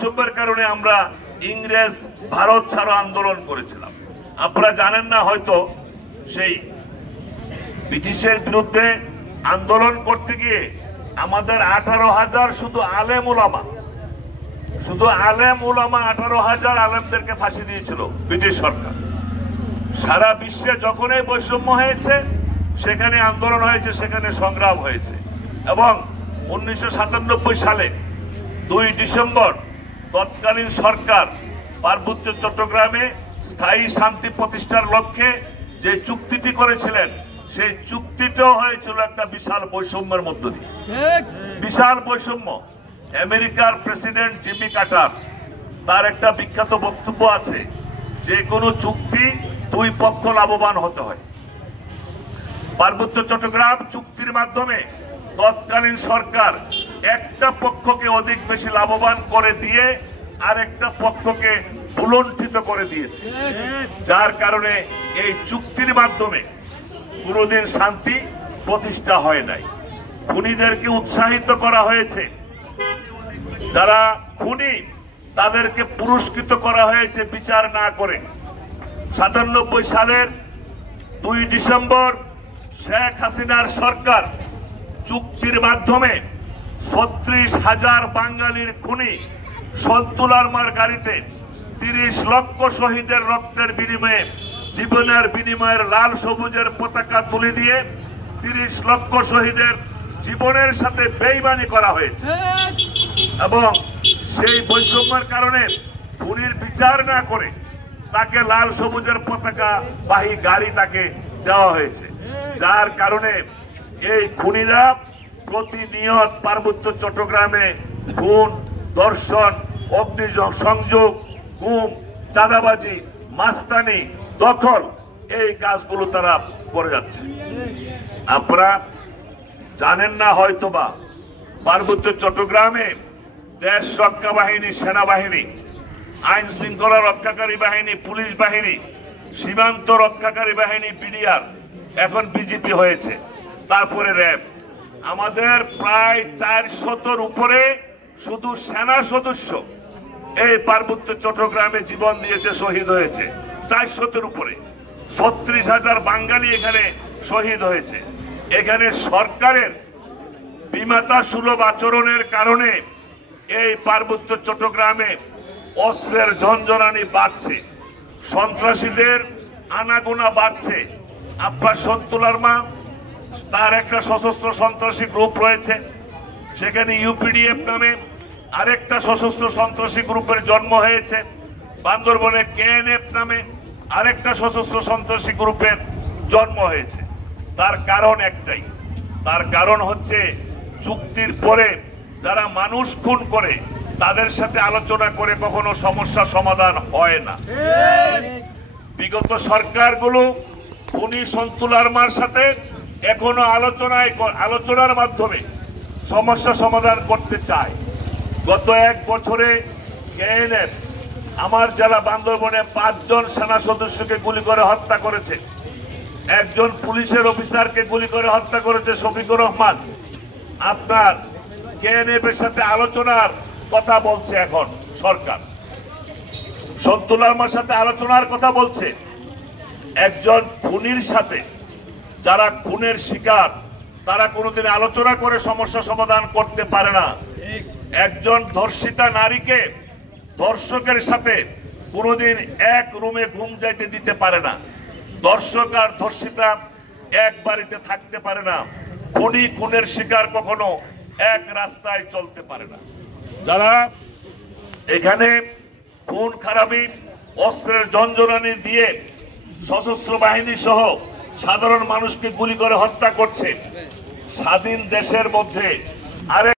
সবের কারণে আমরা ইংরেজ ভারত ছাড়ো আন্দোলন করেছিলাম। আপনারা জানেন না হয়তো, সেই ব্রিটিশের বিরুদ্ধে আন্দোলন করতে গিয়ে আমাদের 18,000 শুধু আলেম ওলামা 18,000 আলেমদেরকে ফাঁসি দিয়েছিল ব্রিটিশ সরকার। সারা বিশ্বে যখনই বৈষম্য হয়েছে, সেখানে আন্দোলন হয়েছে, সেখানে সংগ্রাম হয়েছে। এবং 1997 সালে 2 ডিসেম্বর তৎকালীন সরকার পার্বত্য চট্টগ্রামে স্থায়ী শান্তি প্রতিষ্ঠার লক্ষ্যে যে চুক্তিটি করেছিলেন, সেই চুক্তিটাও হয়েছিল একটা বিশাল বৈষম্যের মধ্য দিয়ে। বিশাল বৈষম্য। আমেরিকার প্রেসিডেন্ট জিমি কার্টার, তার একটা বিখ্যাত বক্তব্য আছে, যে কোনো চুক্তি 2 পক্ষ লাভবান হতে হয়। পার্বত্য চট্টগ্রাম চুক্তির মাধ্যমে তৎকালীন সরকার একটা পক্ষকে অধিক বেশি লাভবান করে দিয়ে আরেকটা পক্ষকে ভুলণ্ঠিত করে দিয়েছে, যার কারণে এই চুক্তির মাধ্যমে কোনোদিন শান্তি প্রতিষ্ঠা হয় নাই। খুনিদেরকে উৎসাহিত করা হয়েছে, যারা খুনি তাদেরকে পুরস্কৃত করা হয়েছে বিচার না করে। 97 সালের 2 ডিসেম্বর শেখ হাসিনার সরকার চুক্তির মাধ্যমে 36,000 বাঙালির খুনি সন্তুলারমার গাড়িতে 30 লক্ষ শহীদের রক্তের বিনিময়ে, জীবনের বিনিময়ের লাল সবুজের পতাকা তুলে দিয়ে 30 লক্ষ শহীদের জীবনের সাথে বেইমানি করা হয়েছে। এবং সেই বৈষম্যের কারণে খুনির বিচার না করে তাকে লাল সবুজের পতাকা বাহী গাড়ি তাকে দেওয়া হয়েছে, যার কারণে এই খুনিরা প্রতিনিয়ত পার্বত্য চট্টগ্রামে খুন, ধর্ষণ, অগ্নিসংযোগ, গুম, চাঁদাবাজি, মাস্তানি, দখল, এই কাজগুলো তারা করে যাচ্ছে। আপনারা জানেন না হয়তোবা, পার্বত্য চট্টগ্রামে দেশ রক্ষা বাহিনী, সেনাবাহিনী, আইন শৃঙ্খলা রক্ষাকারী বাহিনী, পুলিশ বাহিনী, সীমান্ত রক্ষাকারী বাহিনী, বিডিআর, এখন বিজেপি হয়েছে, তারপরে র্যাব, আমাদের প্রায় 400-র উপরে শুধু সেনা সদস্য এই পার্বত্য চট্টগ্রামে জীবন দিয়েছে, শহীদ হয়েছে। 400-র উপরে 36,000 বাঙালি এখানে শহীদ হয়েছে। এখানে সরকারের বিমাতা সুলভ আচরণের কারণে এই পার্বত্য চট্টগ্রামে অস্ত্রের ঝনঝনানি বাড়ছে, সন্ত্রাসীদের আনাগোনা বাড়ছে। আপনার সন্তুলারমা, তার একটা সশস্ত্র সন্ত্রাসী গ্রুপ রয়েছে, সেখানে ইউপিডিএফ নামে আরেকটা সশস্ত্র সন্ত্রাসী গ্রুপের জন্ম হয়েছে। বান্দরবনে কেএনএফ নামে আরেকটা সশস্ত্র সন্ত্রাসী গ্রুপের জন্ম হয়েছে। তার কারণ একটাই, তার কারণ হচ্ছে চুক্তির পরে যারা মানুষ খুন করে তাদের সাথে আলোচনা করে কখনো সমস্যা সমাধান হয় না। বিগত সরকারগুলো খুনি সন্তুলারমার সাথে এখনো আলোচনার মাধ্যমে সমস্যা সমাধান করতে চায়। গত 1 বছরে কেএনএফ আমার জেলা বান্দরবনে 5 জন সেনা সদস্যকে গুলি করে হত্যা করেছে, 1 জন পুলিশের অফিসারকে গুলি করে হত্যা করেছে শফিকুর রহমান। আপনার কেএনএফ এর সাথে আলোচনার কথা বলছে এখন সরকার, সন্তুলারমার সাথে আলোচনার কথা বলছে। একজন খুনির সাথে যারা খুনের শিকার, তারা কোনোদিন আলোচনা করে সমস্যা সমাধান করতে পারে না। একজন ধর্ষিতা নারীকে ধর্ষকের সাথে কোনোদিন এক রুমে ঘুম যাইতে দিতে পারে না। ধর্ষক আর ধর্ষিতা এক বাড়িতে থাকতে পারে না। খুনি খুনের শিকার কখনো এক রাস্তায় চলতে পারে না। যারা এখানে খুন খারাপি, অস্ত্রের ঝনঝনানি দিয়ে সশস্ত্র বাহিনী সহ সাধারণ মানুষকে গুলি করে হত্যা করছে, স্বাধীন দেশের মধ্যে আরেক